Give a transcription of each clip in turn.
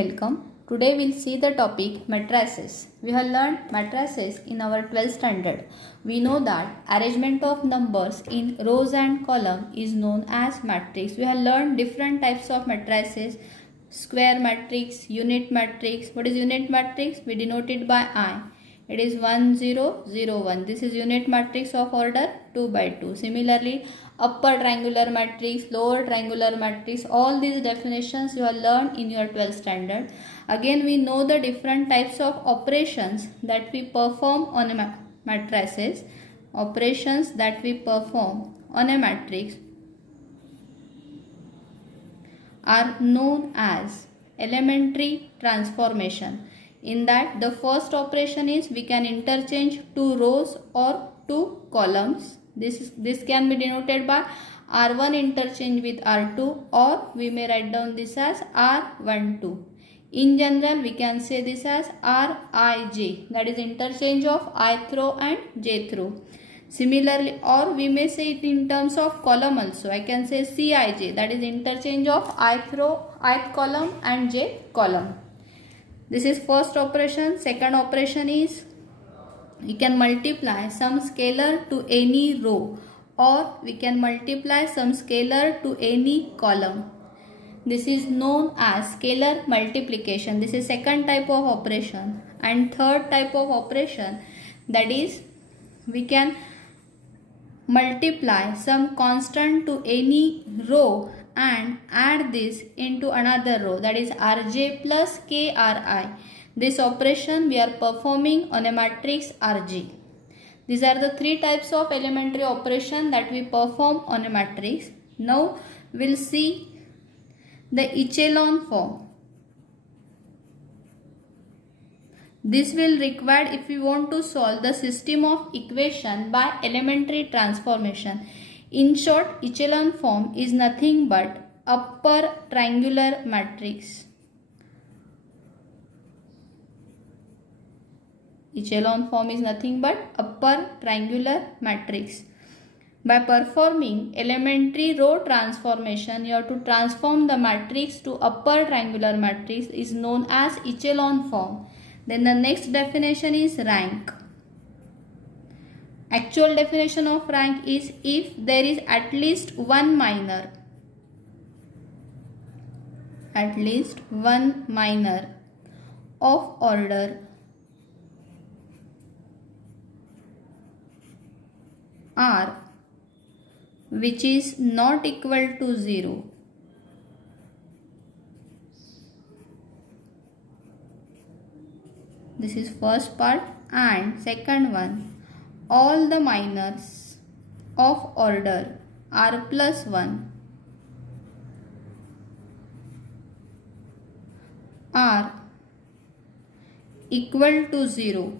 Welcome. Today we'll see the topic matrices. We have learned matrices in our 12th standard. We know that arrangement of numbers in rows and column is known as matrix. We have learned different types of matrices: square matrix, unit matrix. What is unit matrix? We denote it by I. It is 1 0 0 1. This is unit matrix of order 2 by 2. Similarly, upper triangular matrix, lower triangular matrix, all these definitions you have learned in your 12th standard. Again, we know the different types of operations that we perform on a matrices. Operations that we perform on a matrix are known as elementary transformation. In that, the first operation is we can interchange two rows or two columns. This can be denoted by R1 interchange with R2, or we may write down this as R12. In general, we can say this as Rij, that is interchange of ith row and jth row. Similarly, or we may say it in terms of column also. I can say Cij, that is interchange of ith row, ith column and jth column. This is first operation. Second operation is we can multiply some scalar to any row, or we can multiply some scalar to any column. This is known as scalar multiplication. This is second type of operation. And third type of operation, that is we can multiply some constant to any row and add this into another row, that is Rj plus Kri. This operation we are performing on a matrix Rg. These are the three types of elementary operation that we perform on a matrix. Now we'll see the echelon form. This will require if we want to solve the system of equation by elementary transformation. In short, echelon form is nothing but upper triangular matrix. Echelon form is nothing but upper triangular matrix. By performing elementary row transformation, you have to transform the matrix to upper triangular matrix, is known as echelon form. Then the next definition is rank. Actual definition of rank is if there is at least one minor of order R which is not equal to 0. This is first part. And second one, all the minors of order R plus 1 are equal to 0.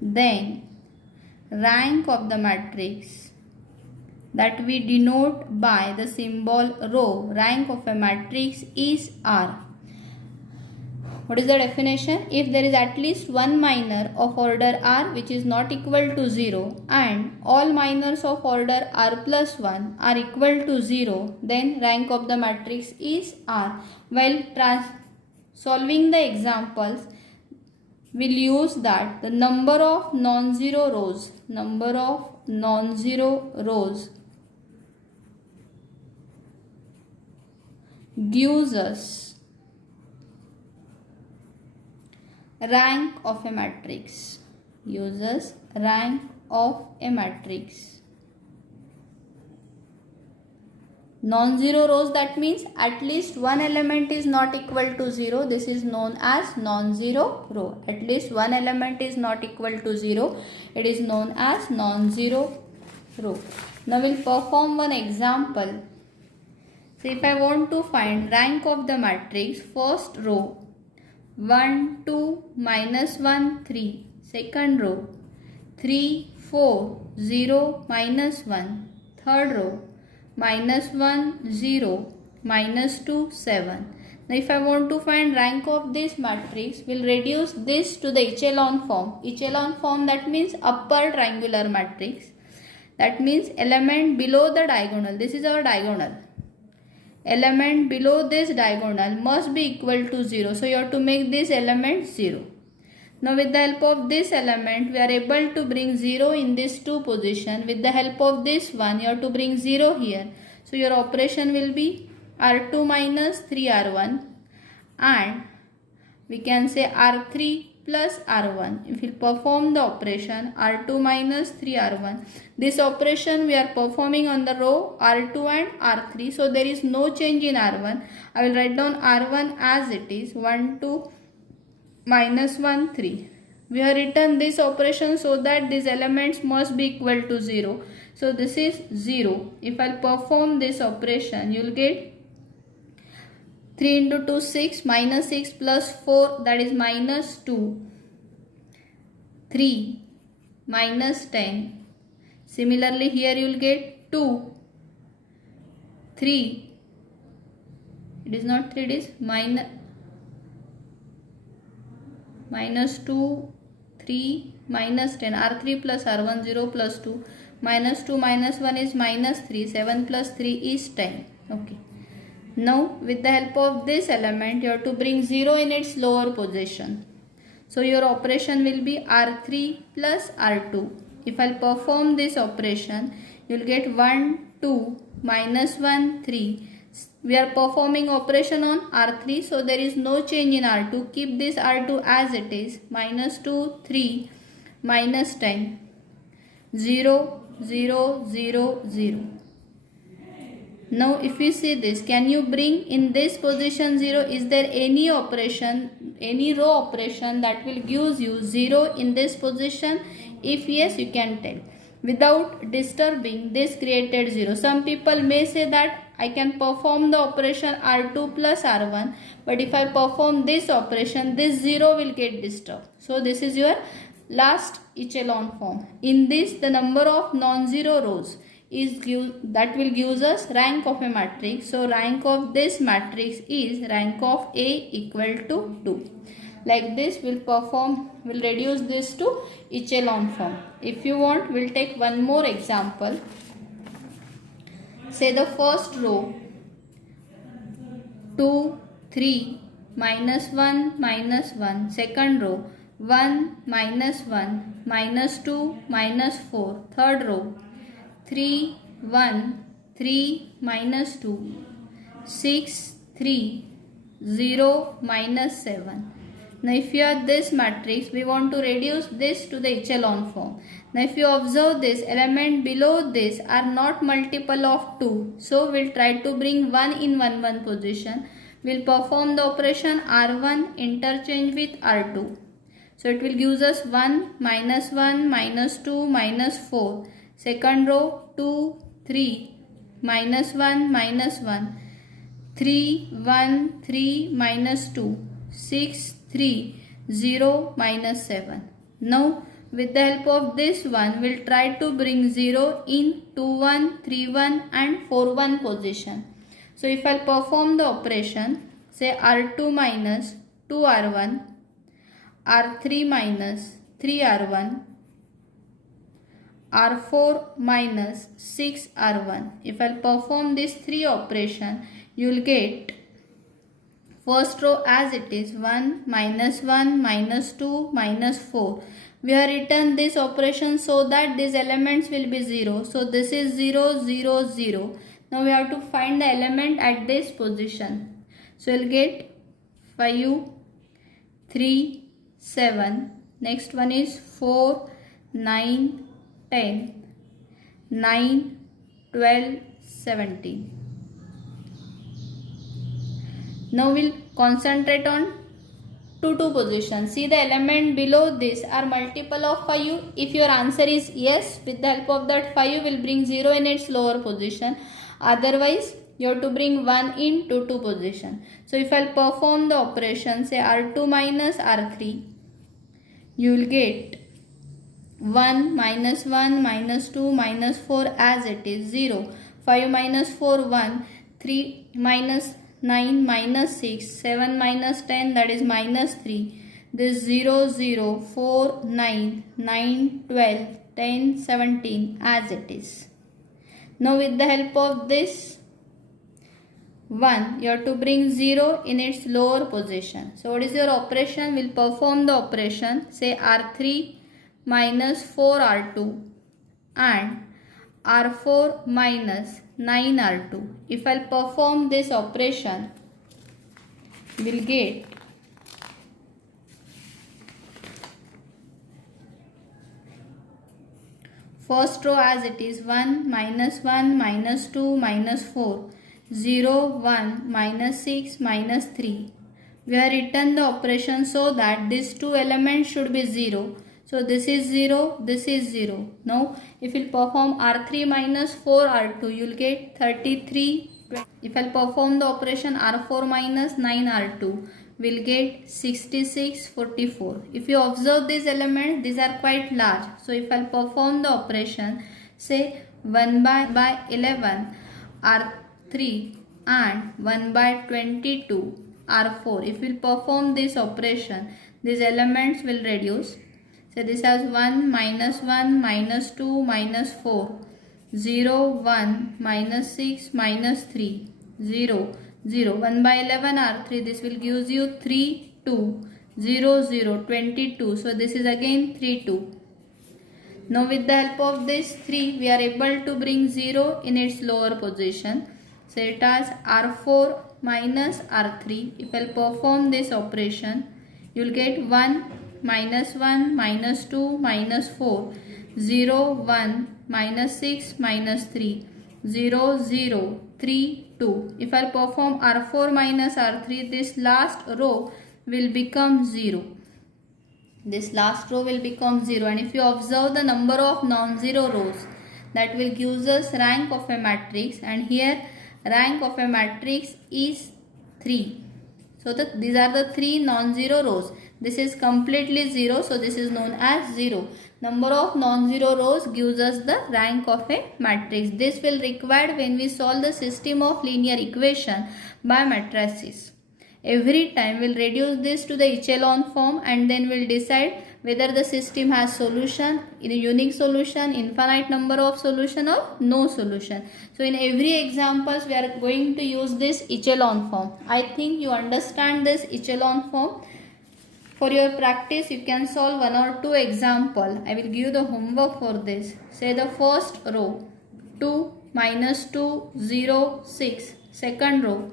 Then rank of the matrix that we denote by the symbol rho, rank of a matrix is R. What is the definition? If there is at least one minor of order R which is not equal to 0 and all minors of order R plus 1 are equal to 0, then rank of the matrix is R. While solving the examples, we'll use that the number of non-zero rows gives us rank of a matrix. Uses rank of a matrix. Non-zero rows, that means at least one element is not equal to 0. This is known as non-zero row. At least one element is not equal to 0. It is known as non-zero row. Now we'll perform one example. So if I want to find rank of the matrix, first row 1 2 minus 1 3, second row 3 4 0 minus 1, third row -1 0 -2 7. Now if I want to find rank of this matrix, we'll reduce this to the echelon form. Echelon form, that means upper triangular matrix. That means element below the diagonal. This is our diagonal. element below this diagonal must be equal to 0. So you have to make this element 0. Now with the help of this element, we are able to bring 0 in this 2 position. With the help of this one, you have to bring 0 here. So your operation will be R2 minus 3R1, and we can say R3 plus R1. If we perform the operation R2 minus 3R1, this operation we are performing on the row R2 and R3. So there is no change in R1. I will write down R1 as it is, 1, 2, minus 1, 3. We have written this operation so that these elements must be equal to 0. So this is 0. If I perform this operation, you will get 3 into 2, 6, minus 6 plus 4, that is minus 2, 3, minus 10. Similarly, here you will get 2, 3, it is not 3, it is minus 2, 3, minus 10, R3 plus R1, 0 plus 2, minus 2 minus 1 is minus 3, 7 plus 3 is 10. Okay. Now with the help of this element, you have to bring 0 in its lower position. So your operation will be R3 plus R2. If I perform this operation, you will get 1, 2, minus 1, 3. We are performing operation on R3, so there is no change in R2. Keep this R2 as it is, minus 2, 3, minus 10, 0, 0, 0, 0. Now if you see this, can you bring in this position 0? Is there any operation, any row operation that will give you 0 in this position? If yes, you can tell. Without disturbing this created 0. Some people may say that I can perform the operation R2 plus R1, but if I perform this operation, this 0 will get disturbed. So this is your last echelon form. In this, the number of non-zero rows that will give us rank of a matrix. So rank of this matrix is rank of A equal to 2. Like this, we'll reduce this to echelon form. If you want, we'll take one more example. Say the first row 2, 3, minus 1, minus 1. Second row 1, minus 1, minus 2, minus 4. Third row 3, 1, 3, minus 2, 6, 3, 0, minus 7. Now if you have this matrix, we want to reduce this to the echelon form. Now if you observe this, element below this are not multiple of 2. So we'll try to bring 1 in 1, 1 position. We'll perform the operation R1 interchange with R2. So it will give us 1, minus 1, minus 2, minus 4. Second row 2, 3, minus 1, minus 1. 3, 1, 3, minus 2. 6, 3, 0, minus 7. Now with the help of this one, we'll try to bring 0 in 2, 1, 3, 1 and 4, 1 position. So if I perform the operation, say R2 minus 2R1, R3 minus 3R1, R4 minus 6R1. If I perform this 3 operation, you will get first row as it is 1, minus 1, minus 2, minus 4. We have written this operation so that these elements will be 0. So this is 0, 0, 0. Now we have to find the element at this position. So we'll get 5, 3, 7. Next one is 4, 9, 10, 9, 12, 17. Now we'll concentrate on 2 positions. See, the element below this are multiple of 5. If your answer is yes, with the help of that 5 will bring 0 in its lower position. Otherwise, you have to bring 1 in 2 position. So if I'll perform the operation, say R2 minus R3, you will get 1, minus 1, minus 2, minus 4 as it is 0. 5 minus 4, 1. 3 minus 9, minus 6. 7 minus 10, that is minus 3. This 0, 0, 4, 9, 9, 12, 10, 17 as it is. Now with the help of this, 1, you have to bring 0 in its lower position. So what is your operation? We'll perform the operation. Say R3 minus 4R2 and R4 minus 9R2. If I'll perform this operation, we'll get first row as it is 1 minus 1 minus 2 minus 4. 0, 1, minus 6, minus 3. We have written the operation so that these two elements should be 0. So this is 0, this is 0. Now if you perform R3 minus 4R2, you will get 33. If I perform the operation R4 minus 9R2, we will get 66, 44. If you observe these elements, these are quite large. So if I perform the operation, say 1 by 11 R3 and 1 by 22 R4. If we perform this operation, these elements will reduce. So this has 1 minus 1 minus 2 minus 4. 0, 1, minus 6, minus 3, 0, 0. 1 by 11 R3, this will give you 3, 2, 0, 0, 22. So this is again 3, 2. Now with the help of this 3, we are able to bring 0 in its lower position. So it has R4 minus R3. If I perform this operation, you will get 1 minus 1 minus 2 minus 4. 0, 1, minus 6, minus 3, 0, 0, 3, 2. If I perform R4 minus R3, this last row will become 0. This last row will become 0. And if you observe the number of non-zero rows, that will give us rank of a matrix. And here rank of a matrix is 3. So these are the 3 non-zero rows. This is completely 0. So this is known as 0. Number of non-zero rows gives us the rank of a matrix. This will required when we solve the system of linear equation by matrices. Every time we'll reduce this to the echelon form and then we'll decide whether the system has solution, in a unique solution, infinite number of solution or no solution. So in every examples we are going to use this echelon form. I think you understand this echelon form. For your practice, you can solve 1 or 2 example. I will give you the homework for this. Say the first row 2 minus 2 0 6. Second row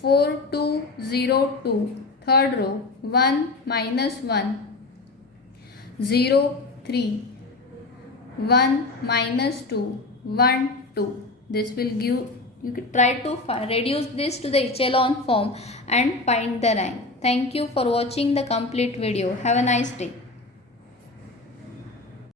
4 2 0 2. Third row 1 minus 1 0 3. 1 minus 2 1 2. This will give. You can try to reduce this to the echelon form and find the rank. Thank you for watching the complete video. Have a nice day.